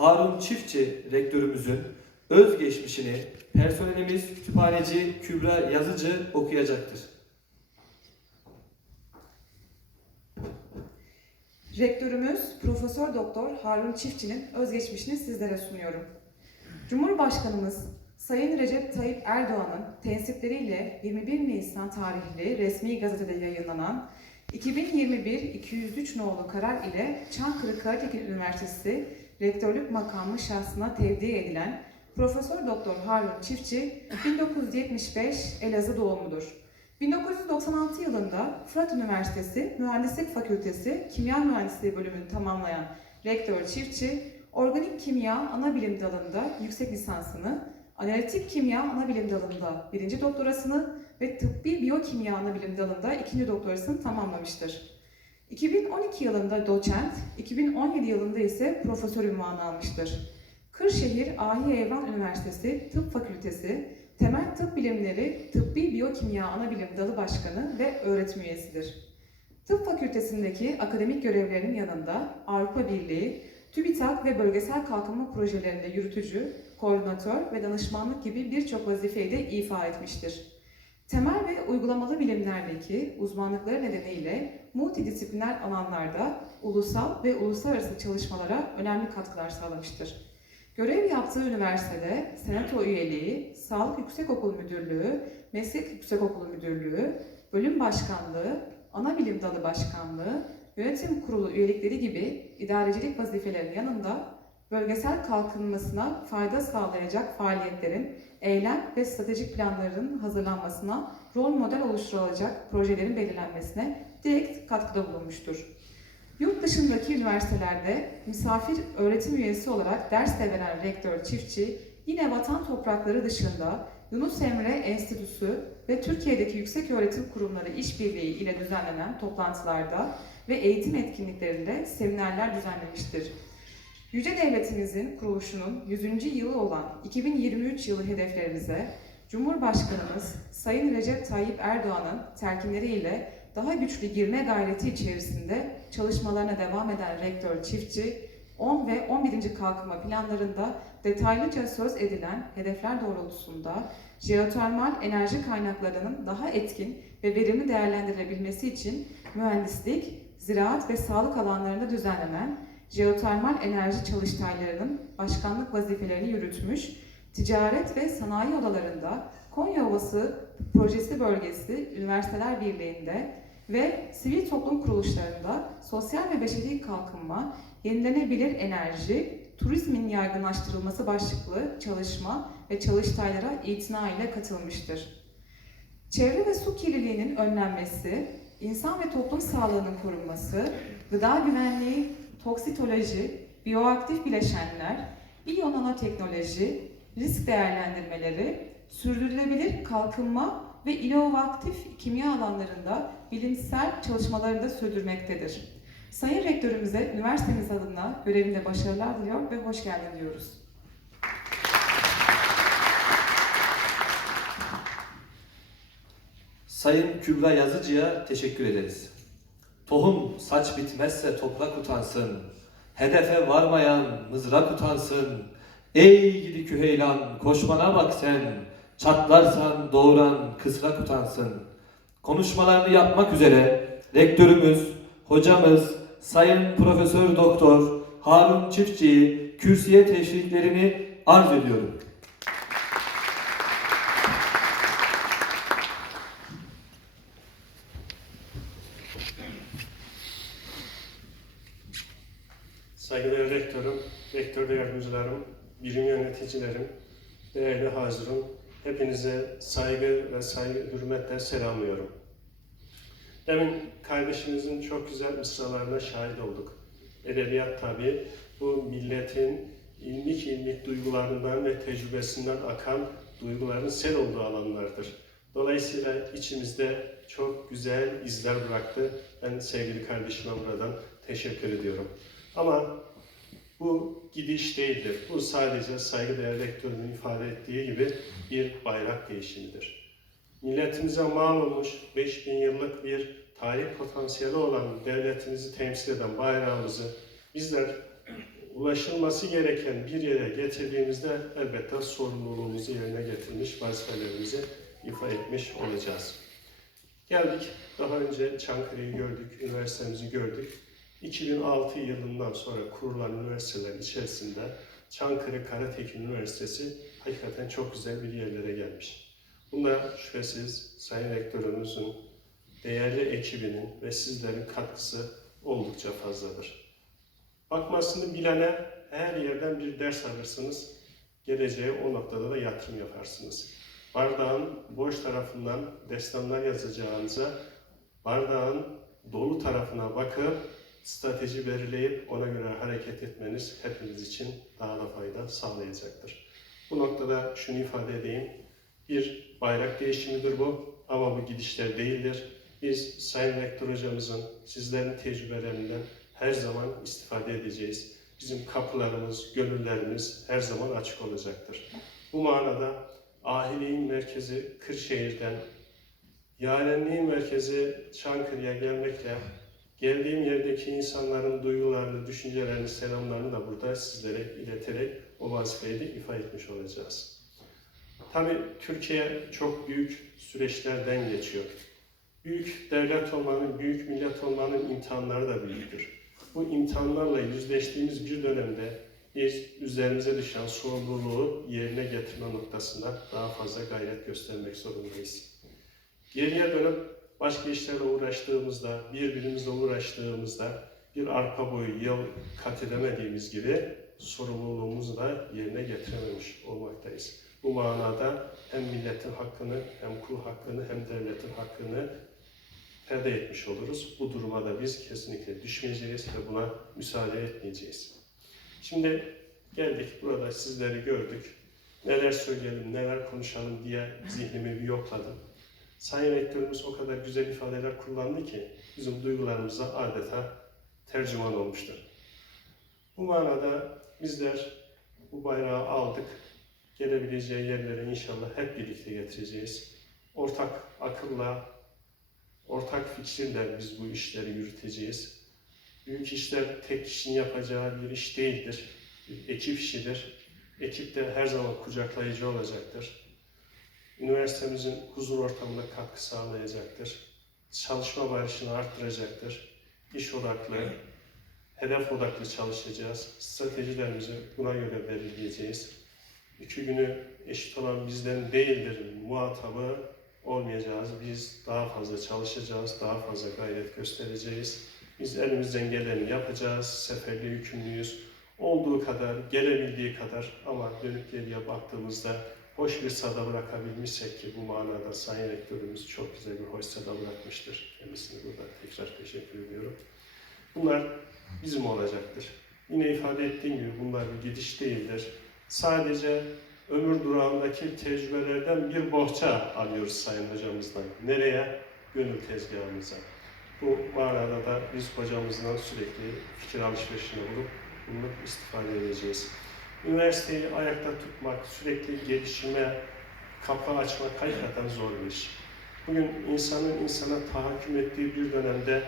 Harun Çiftçi rektörümüzün özgeçmişini personelimiz kütüphaneci Kübra Yazıcı okuyacaktır. Rektörümüz Profesör Doktor Harun Çiftçi'nin özgeçmişini sizlere sunuyorum. Cumhurbaşkanımız Sayın Recep Tayyip Erdoğan'ın tensipleriyle 21 Nisan tarihli resmi gazetede yayınlanan 2021-203 nolu karar ile Çankırı Karatekin Üniversitesi rektörlük makamı şahsına tevdi edilen Profesör Doktor Harun Çiftçi 1975 Elazığ doğumludur. 1996 yılında Fırat Üniversitesi Mühendislik Fakültesi Kimya Mühendisliği bölümünü tamamlayan rektör Çiftçi, organik kimya ana bilim dalında yüksek lisansını, analitik kimya ana bilim dalında birinci doktorasını ve tıbbi biyokimya ana bilim dalında ikinci doktorasını tamamlamıştır. 2012 yılında doçent, 2017 yılında ise profesör ünvanı almıştır. Kırşehir Ahi Eyvan Üniversitesi Tıp Fakültesi Temel Tıp Bilimleri Tıbbi Biyokimya Anabilim Dalı Başkanı ve öğretim üyesidir. Tıp Fakültesindeki akademik görevlerinin yanında Avrupa Birliği, TÜBİTAK ve bölgesel kalkınma projelerinde yürütücü, koordinatör ve danışmanlık gibi birçok vazifeyi de ifa etmiştir. Temel ve uygulamalı bilimlerdeki uzmanlıkları nedeniyle multidisipliner alanlarda ulusal ve uluslararası çalışmalara önemli katkılar sağlamıştır. Görev yaptığı üniversitede senato üyeliği, Sağlık Yüksekokulu Müdürlüğü, Meslek Yüksekokulu Müdürlüğü, Bölüm Başkanlığı, Ana Bilim Dalı Başkanlığı, Yönetim Kurulu üyelikleri gibi idarecilik vazifelerinin yanında bölgesel kalkınmasına fayda sağlayacak faaliyetlerin, eylem ve stratejik planların hazırlanmasına, rol model oluşturulacak projelerin belirlenmesine direkt katkıda bulunmuştur. Yurt dışındaki üniversitelerde misafir öğretim üyesi olarak ders de veren rektör çiftçi, yine vatan toprakları dışında Yunus Emre Enstitüsü ve Türkiye'deki yüksek öğretim kurumları işbirliği ile düzenlenen toplantılarda ve eğitim etkinliklerinde seminerler düzenlemiştir. Yüce Devletimizin kuruluşunun 100. yılı olan 2023 yılı hedeflerimize Cumhurbaşkanımız Sayın Recep Tayyip Erdoğan'ın telkinleriyle daha güçlü girme gayreti içerisinde çalışmalarına devam eden rektör çiftçi, 10 ve 11. kalkınma planlarında detaylıca söz edilen hedefler doğrultusunda jeotermal enerji kaynaklarının daha etkin ve verimli değerlendirilebilmesi için mühendislik, ziraat ve sağlık alanlarında düzenlenen jeotermal enerji çalıştaylarının başkanlık vazifelerini yürütmüş, ticaret ve sanayi odalarında Konya Ovası Projesi Bölgesi Üniversiteler Birliği'nde ve sivil toplum kuruluşlarında sosyal ve beşeri kalkınma, yenilenebilir enerji, turizmin yaygınlaştırılması başlıklı çalışma ve çalıştaylara itina ile katılmıştır. Çevre ve su kirliliğinin önlenmesi, insan ve toplum sağlığının korunması, gıda güvenliği, toksitoloji, bioaktif bileşenler, biyonanoteknoloji, risk değerlendirmeleri, sürdürülebilir kalkınma ve inovatif kimya alanlarında bilimsel çalışmalarını da sürdürmektedir. Sayın Rektörümüze üniversitemiz adına görevinde başarılar diliyor ve hoş geldin diyoruz. Sayın Kübra Yazıcı'ya teşekkür ederiz. Tohum saç bitmezse toprak utansın. Hedefe varmayan mızrak utansın. Ey gidi küheylan koşmana bak sen. Çatlarsan doğuran kısrak utansın. Konuşmalarını yapmak üzere rektörümüz, hocamız, Sayın Profesör Doktor Harun Çiftçi'yi kürsüye teşviklerini arz ediyorum. Saygıdeğer rektörüm, rektör yardımcılarım, birim yöneticilerim, değerli hazırım, hepinize saygı ve saygı hürmetle selamlıyorum. Demin kardeşimizin çok güzel mısralarına şahit olduk. Edebiyat tabi bu milletin ilmik ilmik duygularından ve tecrübesinden akan duyguların sel olduğu alanlardır. Dolayısıyla içimizde çok güzel izler bıraktı. Ben sevgili kardeşime buradan teşekkür ediyorum. Ama bu gidiş değildir. Bu sadece saygıdeğer rektörün ifade ettiği gibi bir bayrak değişimidir. Milletimize mal olmuş 5000 yıllık bir tarih potansiyeli olan devletimizi temsil eden bayrağımızı bizler ulaşılması gereken bir yere getirdiğimizde elbette sorumluluğumuzu yerine getirmiş, vazifelerimizi ifa etmiş olacağız. Geldik, daha önce Çankırı'yı gördük, üniversitemizi gördük. 2006 yılından sonra kurulan üniversiteler içerisinde Çankırı Karatekin Üniversitesi hakikaten çok güzel bir yerlere gelmiş. Bunda şüphesiz Sayın Rektörümüzün, değerli ekibinin ve sizlerin katkısı oldukça fazladır. Bakmasını bilene her yerden bir ders alırsınız, geleceğe o noktada da yatırım yaparsınız. Bardağın boş tarafından destanlar yazacağınıza, bardağın dolu tarafına bakıp strateji belirleyip ona göre hareket etmeniz hepiniz için daha da fayda sağlayacaktır. Bu noktada şunu ifade edeyim. Bir bayrak değişimidir bu ama bu gidişler değildir. Biz Sayın Rektör Hocamızın, sizlerin tecrübelerinden her zaman istifade edeceğiz. Bizim kapılarımız, gönüllerimiz her zaman açık olacaktır. Bu manada ahiliğin merkezi Kırşehir'den, yarenliğin merkezi Çankırı'ya gelmekle geldiğim yerdeki insanların duygularını, düşüncelerini, selamlarını da burada sizlere ileterek o vazifeyi de ifa etmiş olacağız. Tabii Türkiye çok büyük süreçlerden geçiyor. Büyük devlet olmanın, büyük millet olmanın imtihanları da büyüktür. Bu imtihanlarla yüzleştiğimiz bir dönemde biz üzerimize düşen sorumluluğu yerine getirme noktasında daha fazla gayret göstermek zorundayız. Geriye dönüp başka işlerle uğraştığımızda, birbirimizle uğraştığımızda bir arpa boyu yıl kat edemediğimiz gibi sorumluluğumuzu da yerine getirememiş olmaktayız. Bu manada hem milletin hakkını, hem kul hakkını, hem devletin hakkını feda etmiş oluruz. Bu duruma da biz kesinlikle düşmeyeceğiz ve buna müsaade etmeyeceğiz. Şimdi geldik burada sizleri gördük. Neler söyleyelim, neler konuşalım diye zihnimi bir yokladım. Sayın Rektörümüz o kadar güzel ifadeler kullandı ki bizim duygularımıza adeta tercüman olmuştur. Bu manada bizler bu bayrağı aldık. Gelebileceği yerlere inşallah hep birlikte getireceğiz. Ortak akılla, ortak fikirle biz bu işleri yürüteceğiz. Büyük işler tek kişinin yapacağı bir iş değildir. Bir ekip işidir. Ekip de her zaman kucaklayıcı olacaktır. Üniversitemizin huzur ortamına katkı sağlayacaktır. Çalışma barışını arttıracaktır. İş odaklı, hedef odaklı çalışacağız. Stratejilerimizi buna göre belirleyeceğiz. İki günü eşit olan bizden değildir muhatabı olmayacağız. Biz daha fazla çalışacağız, daha fazla gayret göstereceğiz. Biz elimizden geleni yapacağız, seferli yükümlüyüz. Olduğu kadar, gelebildiği kadar ama dönüp geriye baktığımızda hoş bir sada bırakabilmişsek ki bu manada Sayın Rektörümüz çok güzel bir hoş sada bırakmıştır. Kendisine burada tekrar teşekkür ediyorum. Bunlar bizim olacaktır. Yine ifade ettiğim gibi bunlar bir gidiş değildir. Sadece ömür durağındaki tecrübelerden bir bohça alıyoruz Sayın Hocamızdan. Nereye? Gönül tezgahımıza. Bu manada da biz hocamızdan sürekli fikir alışverişinde bulup bulunup istifade edeceğiz. Üniversiteyi ayakta tutmak, sürekli gelişime kapı açmak hakikaten zor bir iş. Bugün insanın insana tahakküm ettiği bir dönemde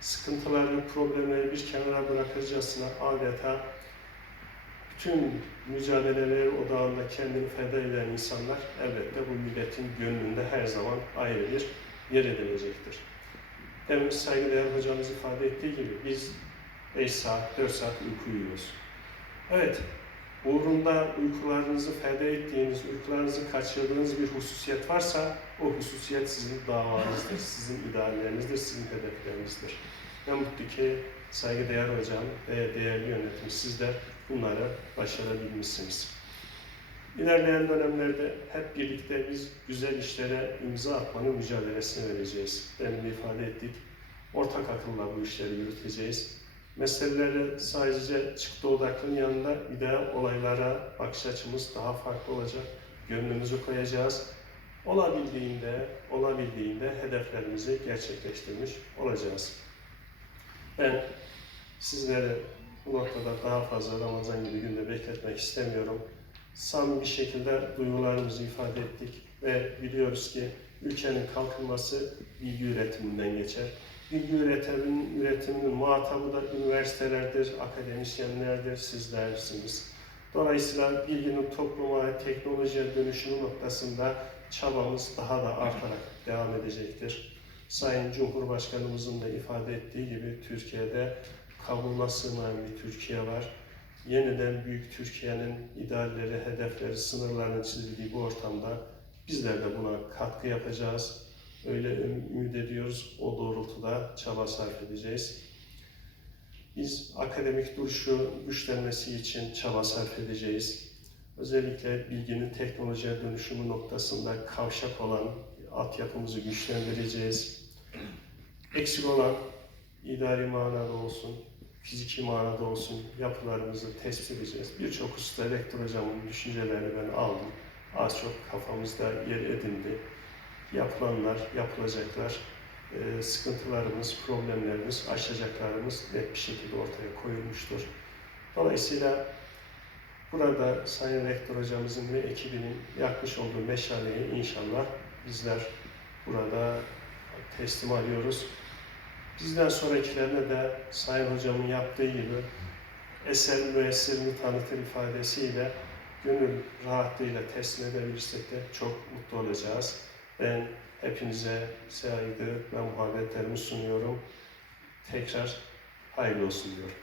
sıkıntılarını, problemleri bir kenara bırakırcasına adeta bütün mücadeleleri odağında kendini feda eden insanlar elbette bu milletin gönlünde her zaman ayrı bir yer edilecektir. Demin saygıdeğer hocamız ifade ettiği gibi biz 5 saat, 4 saat uyku uyuyoruz. Evet, uğrunda uykularınızı feda ettiğiniz, uykularınızı kaçırdığınız bir hususiyet varsa o hususiyet sizin davanızdır, sizin ideallerinizdir, sizin hedeflerinizdir. Ne mutlu ki saygıdeğer hocam ve değerli yönetim sizler bunları başarabilmişsiniz. İlerleyen dönemlerde hep birlikte biz güzel işlere imza atmanın mücadelesini vereceğiz. Demin ifade ettik. Ortak akılla bu işleri yürüteceğiz. Meseleleri sadece çıktı odaklının yanında bir olaylara bakış açımız daha farklı olacak. Gönlümüzü koyacağız. Olabildiğinde, olabildiğinde hedeflerimizi gerçekleştirmiş olacağız. Ben sizleri bu noktada daha fazla Ramazan gibi günde bekletmek istemiyorum. Samimi bir şekilde duygularımızı ifade ettik ve biliyoruz ki ülkenin kalkınması bilgi üretiminden geçer. Bilgi üretiminin, üretiminin muhatabı da üniversitelerdir, akademisyenlerdir, sizlersiniz. Dolayısıyla bilginin topluma teknolojiye dönüşümü noktasında çabamız daha da artarak devam edecektir. Sayın Cumhurbaşkanımızın da ifade ettiği gibi Türkiye'de kabuğuna sığmayan bir Türkiye var. Yeniden büyük Türkiye'nin idealleri, hedefleri, sınırlarının çizildiği bu ortamda bizler de buna katkı yapacağız. Öyle ümit ediyoruz. O doğrultuda çaba sarf edeceğiz. Biz akademik duruşu güçlenmesi için çaba sarf edeceğiz. Özellikle bilginin teknolojiye dönüşümü noktasında kavşak olan altyapımızı güçlendireceğiz. Eksik olan idari manada olsun, fiziki manada olsun yapılarımızı tespit edeceğiz. Birçok usta rektör hocamın düşüncelerini ben aldım. Az çok kafamızda yer edindi. Yapılanlar, yapılacaklar, e, sıkıntılarımız, problemlerimiz, aşacaklarımız net bir şekilde ortaya koyulmuştur. Dolayısıyla burada Sayın Rektör hocamızın ve ekibinin yakmış olduğu meşaleyi inşallah bizler burada teslim alıyoruz. Bizden sonrakilerine de Sayın Hocamın yaptığı gibi eser müessirini tanıtır ifadesiyle gönül rahatlığıyla teslim edebilirsek de çok mutlu olacağız. Ben hepinize saygı ve muhabbetlerimi sunuyorum. Tekrar hayırlı olsun diyorum.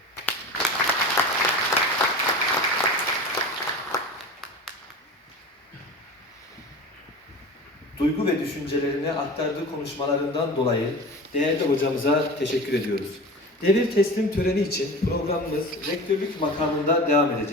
Duygu ve düşüncelerini aktardığı konuşmalarından dolayı değerli hocamıza teşekkür ediyoruz. Devir teslim töreni için programımız rektörlük makamında devam edecek.